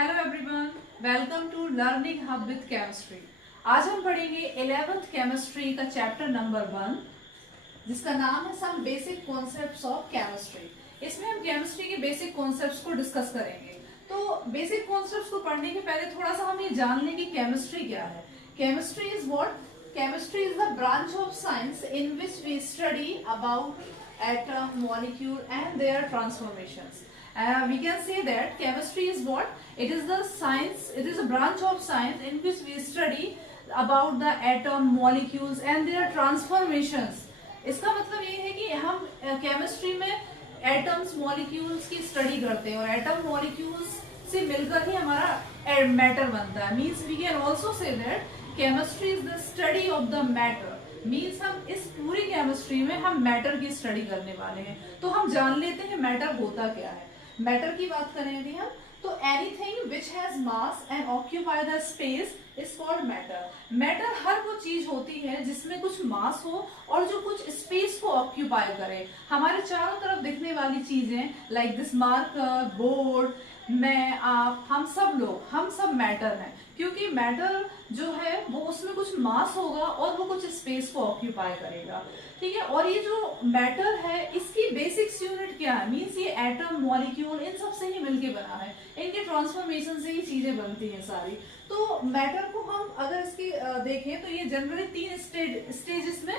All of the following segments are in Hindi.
Hello everyone, welcome to learning hub with chemistry. आज हम पढ़ेंगे 11th केमिस्ट्री का चैप्टर नंबर 1, जिसका नाम है some basic concepts of chemistry. इसमें हम केमिस्ट्री के बेसिक कॉन्सेप्ट्स को डिस्कस करेंगे। तो बेसिक कॉन्सेप्ट्स को पढ़ने के पहले थोड़ा सा हम ये जान लें कि केमिस्ट्री क्या है। Chemistry is what? Chemistry is the branch of science in which we study about atom, molecule and their transformations. We can say that chemistry is what? It is the science, it is a branch of science in which we study about the atom, molecules and their transformations. इसका मतलब ये है कि हम केमिस्ट्री में एटम्स, मॉलिक्यूल्स की स्टडी करते हैं और एटम मॉलिक्यूल्स से मिलकर ही हमारा मैटर बनता है। Means we can also say that chemistry is the study of the matter. Means हम इस पूरी केमिस्ट्री में हम मैटर की स्टडी करने वाले हैं। तो हम जान लेते हैं मैटर होता क्या है। मैटर की बात करें यदि हम, तो anything which has mass and occupy the space is called matter. Matter हर वो चीज होती है जिसमें कुछ मास हो और जो कुछ स्पेस को ऑक्यूपाई करे। हमारे चारों तरफ दिखने वाली चीजें लाइक दिस मार्कर, बोर्ड, मैं, आप, हम सब लोग, हम सब मैटर हैं, क्योंकि मैटर जो है वो उसमें कुछ मास होगा और वो कुछ स्पेस को ऑक्यूपाई करेगा। ठीक है। और ये जो मैटर है इसकी बेसिक्स यूनिट क्या है? मींस ये एटम, मॉलिक्यूल इन सब से ही मिलके बना है, इनके ट्रांसफॉर्मेशन से ही चीजें बनती हैं सारी। तो मैटर को हम अगर इसकी देखें तो ये जनरली 3 स्टेजेस में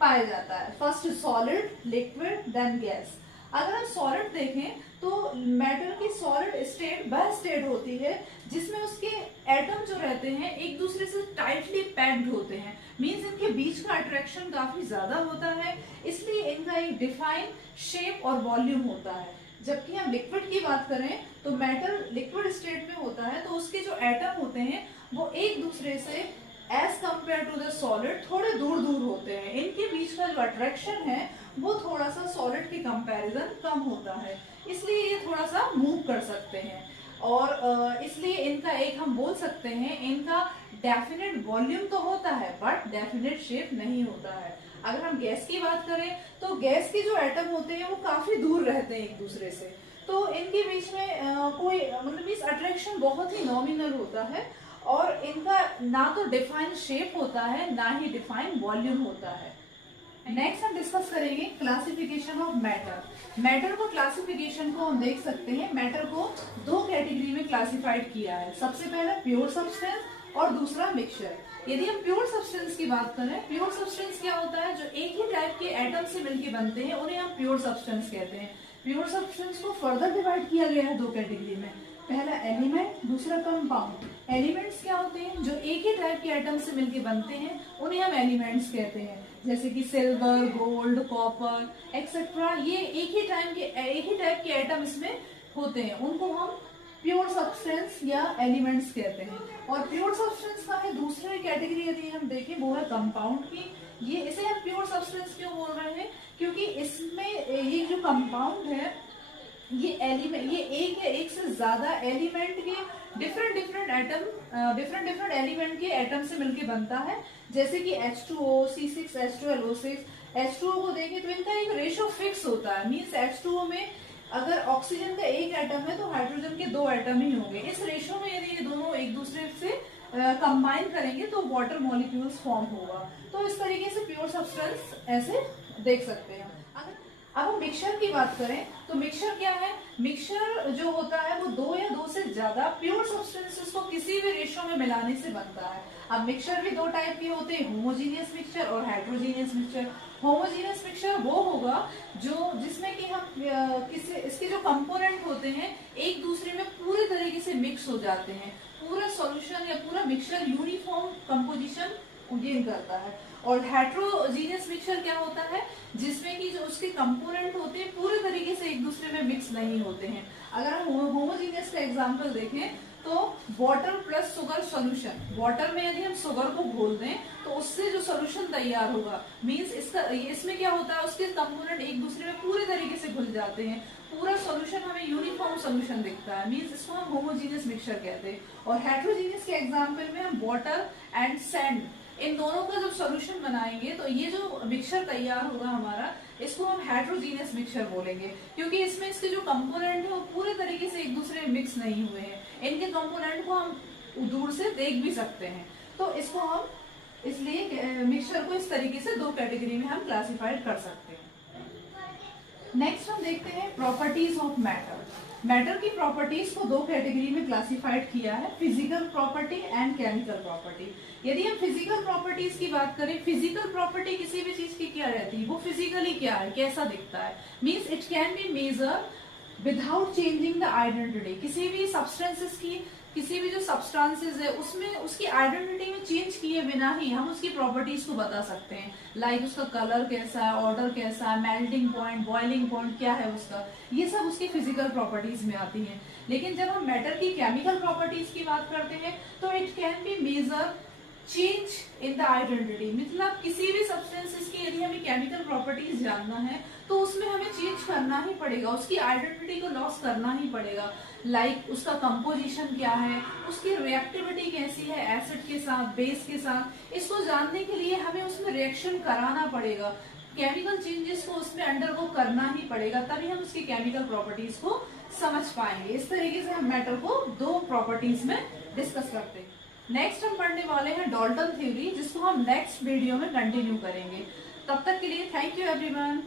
पाया जाता है। First solid, liquid, then gas. अगर हम सॉलिड देखें तो मैटर की सॉलिड स्टेट वह स्टेट होती है जिसमें उसके एटम जो रहते हैं एक दूसरे से टाइटली पैक्ड होते हैं। मींस इनके बीच का अट्रैक्शन काफी ज्यादा होता है, इसलिए इनका एक डिफाइन शेप और वॉल्यूम होता है। जबकि हम लिक्विड की बात करें तो मैटर लिक्विड स्टेट में होता है, तो उसके जो एटम होते हैं वो एक दूसरे से as compare to the solid थोड़े दूर दूर होते हैं। इनके बीच का जो अट्रैक्शन है वो थोड़ा सा सॉलिड के कंपैरिजन कम होता है, इसलिए ये थोड़ा सा मूव कर सकते हैं। और इसलिए इनका एक हम बोल सकते हैं इनका डेफिनेट वॉल्यूम तो होता है बट डेफिनेट शेप नहीं होता है। अगर हम गैस की बात करें तो गैस के जो एटम होते हैं वो काफी दूर रहते हैं एक दूसरे से, तो इनके बीच में कोई मतलब इस अट्रैक्शन बहुत ही नॉमिनल होता है और इनका ना तो डिफाइन शेप होता है ना ही डिफाइन वॉल्यूम होता है। नेक्स्ट हम डिस्कस करेंगे क्लासिफिकेशन ऑफ मैटर। मैटर को क्लासिफिकेशन को हम देख सकते हैं, मैटर को 2 कैटेगरी में क्लासिफाइड किया है। सबसे पहला प्योर सब्सटेंस और दूसरा मिक्सचर। यदि हम प्योर सब्सटेंस की बात करें, प्योर सब्सटेंस क्या होता है? जो एक ही टाइप के एटम से मिलकर बनते हैं उन्हें हम प्योर सब्सटेंस कहते हैं। प्योर सब्सटेंस को फर्दर डिवाइड किया गया है 2 कैटेगरी में। पहला एलिमेंट, दूसरा कंपाउंड। एलिमेंट्स क्या होते हैं? जो एक ही टाइप के एटम से मिलके बनते हैं उन्हें हम एलिमेंट्स कहते हैं, जैसे कि सिल्वर, गोल्ड, कॉपर एक्सेट्रा। ये एक ही टाइप के एटम इसमें होते हैं, उनको हम प्योर सब्सटेंस या एलिमेंट्स कहते हैं। और प्योर सब्सटेंस का है दूसरी कैटेगरी यदि हम देखें वो है कंपाउंड की। ये इसे हम प्योर सब्सटेंस क्यों बोल रहे हैं? क्योंकि इसमें ये जो कंपाउंड है ये एलिमेंट, ये एक से ज्यादा एलिमेंट के डिफरेंट एलिमेंट के एटम से मिलके बनता है, जैसे कि H2O, C6H12O6। H2O को देखें तो इनका एक रेशो फिक्स होता है। मींस H2O में अगर ऑक्सीजन का एक एटम है तो हाइड्रोजन के 2 एटम ही होंगे। इस रेशो में यदि ये दोनों एक दूसरे से कंबाइन करेंगे तो वाटर मॉलिक्यूल्स फॉर्म होगा। तो इस तरीके से प्योर सब्सटेंस ऐसे देख सकते हैं। अब हम मिक्सचर की बात करें तो मिक्सचर क्या है? मिक्सचर जो होता है वो 2 या 2 से ज्यादा प्योर सब्सटेंसेस को किसी भी रेशो में मिलाने से बनता है। अब मिक्सचर भी 2 टाइप के होते हैं, होमोजीनियस मिक्सचर और हेट्रोजीनियस मिक्सचर। होमोजीनियस मिक्सचर वो होगा जो जिसमें कि हम इसके जो कंपोनेंट होते हैं एक दूसरे में पूरी तरीके से मिक्स हो जाते हैं, पूरा सॉल्यूशन या पूरा मिक्सचर यूनिफॉर्म कंपोजिशन गेन करता है। और हेट्रोजीनियस मिक्सचर क्या होता है? जिसमें कि जो उसके कंपोनेंट होते हैं पूरे तरीके से एक दूसरे में मिक्स नहीं होते हैं। अगर हम होमोजीनियस का एग्जांपल देखें तो water plus sugar solution. Water में यदि हम शुगर को घोल दें तो उससे जो सॉल्यूशन तैयार होगा, मींस इसमें क्या होता है? उसके कंपोनेंट एक दूसरे में पूरी तरीके से घुल जाते हैं, पूरा सॉल्यूशन हमें यूनिफॉर्म सॉल्यूशन दिखता है। मींस इसको हम होमोजीनियस मिक्सचर कहते हैं। और हेट्रोजीनियस के एग्जाम्पल में हम वाटर एंड सैंड इन दोनों का जब सॉल्यूशन बनाएंगे तो ये जो मिक्सचर तैयार होगा हमारा, इसको हम हेट्रोजीनियस मिक्सचर बोलेंगे, क्योंकि इसमें इसके जो कंपोनेंट है वो पूरे तरीके से एक दूसरे में मिक्स नहीं हुए हैं। इनके कंपोनेंट को हम दूर से देख भी सकते हैं। तो इसको हम इसलिए मिक्सचर को इस तरीके से दो कैटेगरी में हम क्लासिफाइड कर सकते हैं। नेक्स्ट हम देखते हैं प्रॉपर्टीज ऑफ मैटर। मैटर की प्रॉपर्टीज को दो कैटेगरी में क्लासिफाइड किया है, physical property and chemical property. यदि हम फिजिकल प्रॉपर्टीज की बात करें, फिजिकल प्रॉपर्टी किसी भी चीज की क्या रहती है, वो फिजिकली क्या है, कैसा दिखता है, means it can be measure without changing the identity. किसी भी सब्सटेंसेस की, किसी भी जो सब्सटेंसेस है उसमें उसकी आइडेंटिटी में चेंज किए बिना ही हम उसकी प्रॉपर्टीज को बता सकते हैं। लाइक उसका कलर कैसा है, ऑर्डर कैसा है, मेल्टिंग पॉइंट, बॉइलिंग पॉइंट क्या है उसका, ये सब उसकी फिजिकल प्रॉपर्टीज में आती हैं। लेकिन जब हम मैटर की केमिकल प्रॉपर्टीज की बात करते हैं तो it can be major change in the identity. मतलब किसी भी सब्सटेंसेस की यदि हमें केमिकल प्रॉपर्टीज जानना है तो उसमें हमें चेंज करना ही पड़ेगा, उसकी आइडेंटिटी को लॉस करना ही पड़ेगा। लाइक उसका कंपोजिशन क्या है, उसकी रिएक्टिविटी कैसी है एसिड के साथ, बेस के साथ, इसको जानने के लिए हमें उसमें रिएक्शन कराना पड़ेगा, केमिकल चेंजेस को उसमें अंडरगो करना ही पड़ेगा, तभी हम उसकी केमिकल प्रॉपर्टीज को समझ पाएंगे। इस तरीके से हम मैटर को दो प्रॉपर्टीज में डिस्कस करते हैं। नेक्स्ट हम पढ़ने वाले हैं डाल्टन थ्योरी, जिसको हम नेक्स्ट वीडियो में कंटिन्यू करेंगे। तब तक के लिए थैंक यू एवरीवन।